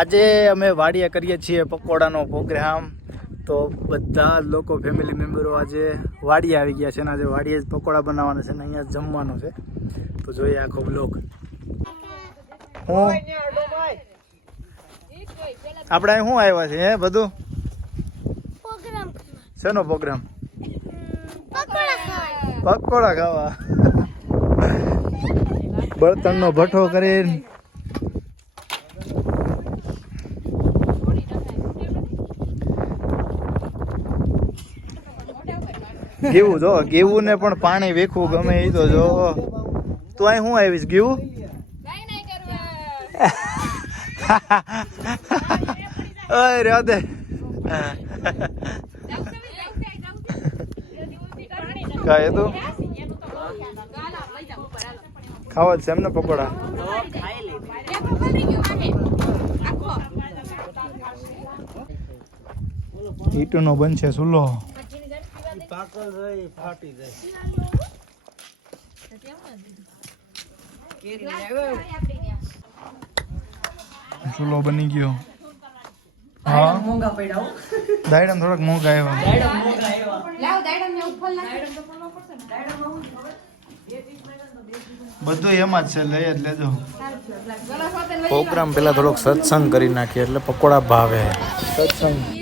આજે અમે વાડીએ કરીએ છીએ પકોડાનો પ્રોગ્રામ. તો બધા લોકો ફેમિલી મેમ્બરો આજે વાડીએ આવી ગયા છે અને આજે વાડીએ જ પકોડા બનાવવાના છે અને અહીંયા જમવાનું છે. તો જોઈએ આખો બ્લોગ હું? આપણે અહીં શું આવ્યા છે હે બધું? શેનો પ્રોગ્રામ? પકોડા ખાવા. પકોડા ખાવા. બળતણનો ભઠ્ઠો કરીને ગીવું જો ગીવું ને પણ પાણી વેખવું ગમે એ તો જો. તું અહીં હું આવીશ ગીવું? અરે રાધે. કાંઈ તું ખાવા છે એમને પકોડા? ઈટનો બનશે ચૂલો ચૂલો બની ગયો. હા. દાયડા થોડાક મોંઘા આવ્યા. બધું એમાં જ છે લઈ જ લેજો. પ્રોગ્રામ પેલા થોડોક સત્સંગ કરી નાખીએ એટલે પકોડા ભાવે. સત્સંગ.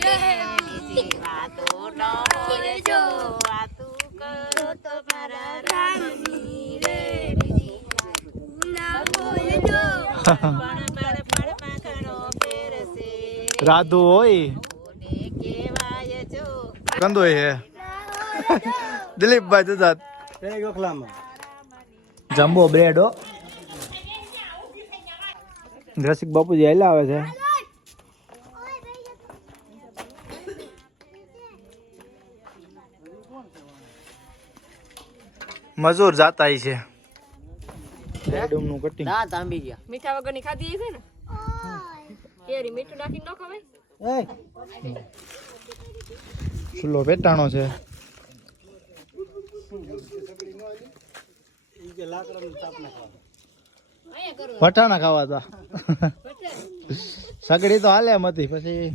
રાધુ હોય. કંદો હે. દિલીપભાઈ જજાત જમ્બો બ્રેડ હો. રસિક બાપુજી હેલા આવે છે. મજૂર જાતા ય છે નું કટિંગ દાંત આંબી ગયા. મીઠા વગરની ખાધી છે ને? કેરી મીઠું નાખીને ન ખવાય સુલો પેટાણો છે. વટાણા ખાવા હતા. સગડી તો હાલે એમ હતી પછી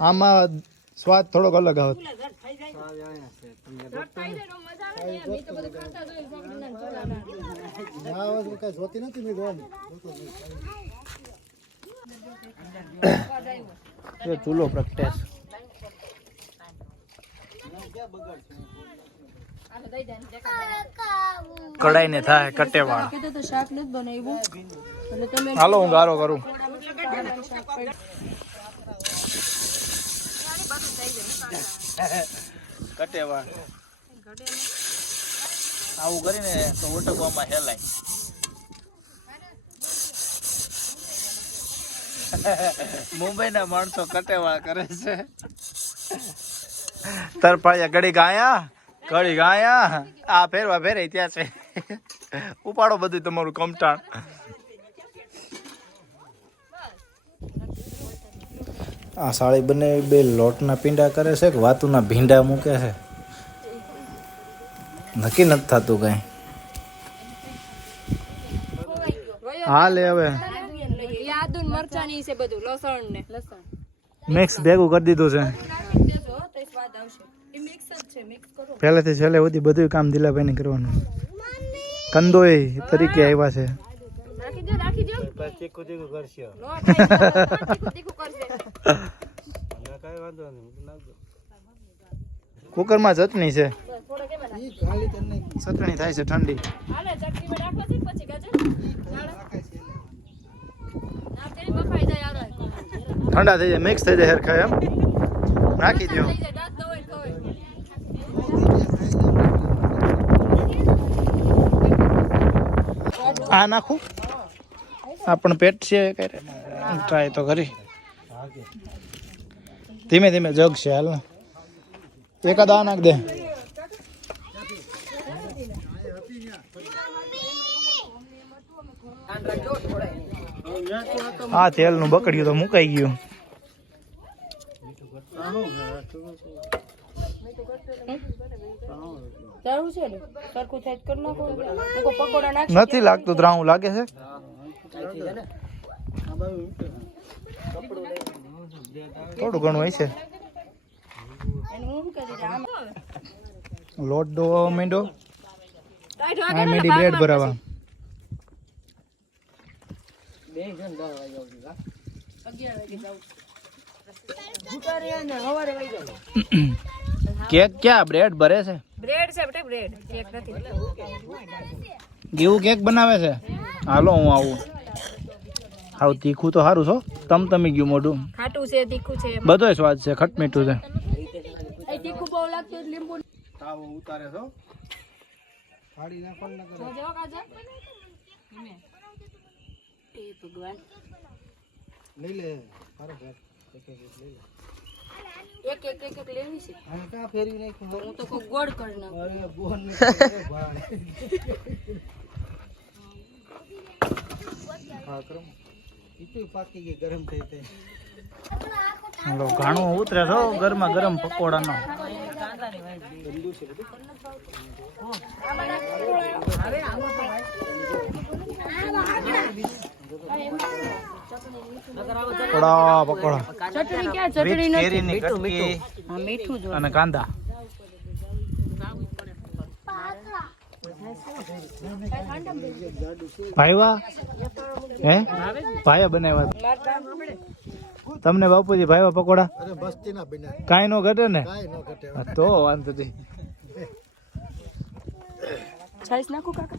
આમાં સ્વાદ થોડોક અલગ આવે રટ થાય છે તો મજા આવે ને મી તો બધું ખાતા જ હોય સોગડીના ને ચોળાના. ચૂલો પ્રગટેશ દે ને થાય નથી તમે હાલો હું ગારો કરું કટેવાળ આવું કરીને તો ઓટકવામાં હેલાય. મુંબઈના માણસો કટેવા કરે છે. તરફાળિયા ઘડી ગાયા? ઘડી ગાયા? આ ફેરવા ફેરે ત્યાં છે. ઉપાડો બધું તમારું કમટાણ આ સાળી બંને બે લોટના પીંડા કરે છે કે વાતુના ભીંડા મૂકે છે? નક્કી નથી થતું કઈ. હા લે હવે. એ આદુ ને મરચાની છે બધું લસણ ને લસણ મિક્સ ભેગું કરી દીધું છે. પહેલેથી છેલ્લે સુધી બધું કામ દિલાભાઈને કરવાનું. કંદોય તરીકે આવ્યા છે. નાખી દો નાખી દો. કરશે. કુકરમાં ચટણી છે. ચટણી થાય છે ઠંડી. ઠંડા થઈ જાય મિક્સ થઈ જાય હેરખા એમ. નાખી દો આ નાખું. આ પણ પેટ છે ટ્રાય તો કરી. ધીમે ધીમે જગશે છે હાલ એકાદ આ નાખ દે. આ તેલનું બકડ્યું તો મુકાઈ ગયું. નથી લાગતું દ્રાવું લાગે છે? થોડું ઘણું હોય છે. લોટ દો મીંડો. આ વાગે બ્રેડ ભરાવા. કેક ક્યાં બ્રેડ ભરે છે? બ્રેડ છે બેટા બ્રેડ. કેક નથી. ગીવું કેક બનાવે છે? હાલો હું આવું. હાવ તીખું તો સારું છો તમ તમી ગયું મોઢું? ખાટું છે તીખું છે. બધોય સ્વાદ છે ખટ મીઠું છે. એ તીખું બહુ લાગતું લીંબુ તાવ ઉતારે છો જોજો કાજલ. એ ભગવાન. લઈ લે. એક એક એક એક લેવી છે. આને કા ફેરવી નાખ્યું? હું તો કો ગોળ કર નાખું. અરે બોન ને ભાઈ હા કરમ હાલો ઘાણું ઉતરે છો ગરમા ગરમ પકોડાનો. પકોડા પકોડા. ચટણી ક્યાં ચટણી મીઠું અને કાંદા ભાઈવા? હે? ભાઈયા બનાવ્યા. તમને બાપુજી ભાઈવા પકોડા? કાંઈ નો ઘટે ને? તો વાંધો નહીં. છાઈસ નાખું કાકા?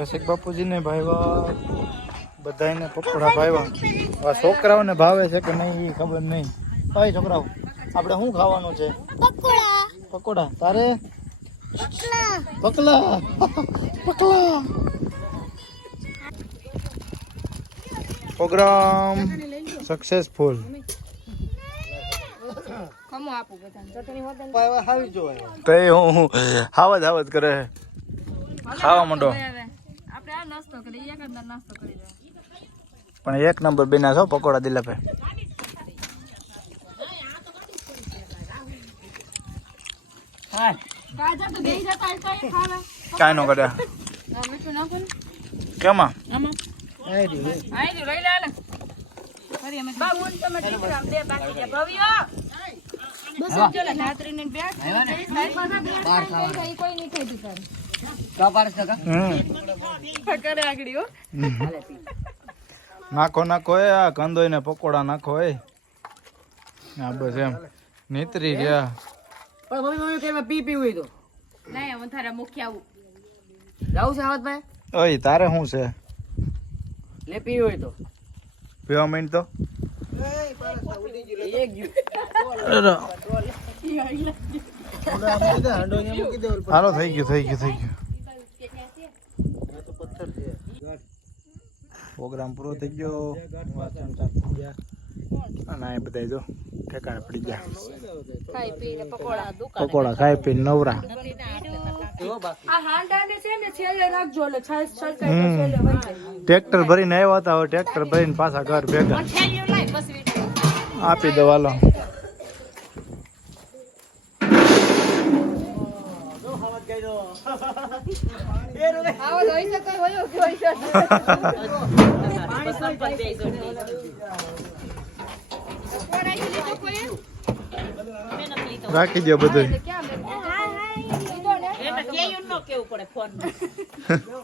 રસિક બાપુજીને ભાઈવા બધાને પકોડા ભાઈવા. આ છોકરાઓને ભાવે છે કે નહીં એ ખબર નહીં. ભાઈ છોકરાઓ. આપણે શું ખાવાનું છે? પકોડા. પકોડા. તારે? પકલા. પકલા. પ્રોગ્રામ સક્સેસફુલ તો. એ હું હાવજ હાવજ કરે. ખાવા માંડો. પણ એક નંબર બેના છો પકોડા દિલાપે. હમ નો કર્યા. હો નાખો નાખો આ કંદોઈ ને પકોડા નાખો એ. આ બસ એમ. નીતરી ગયા પણ મમ્મી મમ્મી કે પી પી હોય તો. નહીં હું તારા મુખ્ય આવું. જાવું છે આવત ભાઈ? ઓય તારે શું છે? લે પી હોય તો. પીવા માંડ તો. હાલો થઈ ગયું થઈ ગયું થઈ ગયું. પથ્થર છે પ્રોગ્રામ પૂરો થઈ ગયો. અને આ બધા જો. ઠેકાણે પડી ગયા. પકોડા ખાઈ પીને નવરા. ટ્રેક્ટર ભરીને આવ્યા હતા હવે ટ્રેક્ટર ભરીને પાછા ઘર ભેગા. આપી દો હાલો. આવો તો હોય હોય કે હોય શકે પાણી સંપત દે જો કોણ આવી લીધો કોઈ રાખી દો બધું કેવું પડે ફોન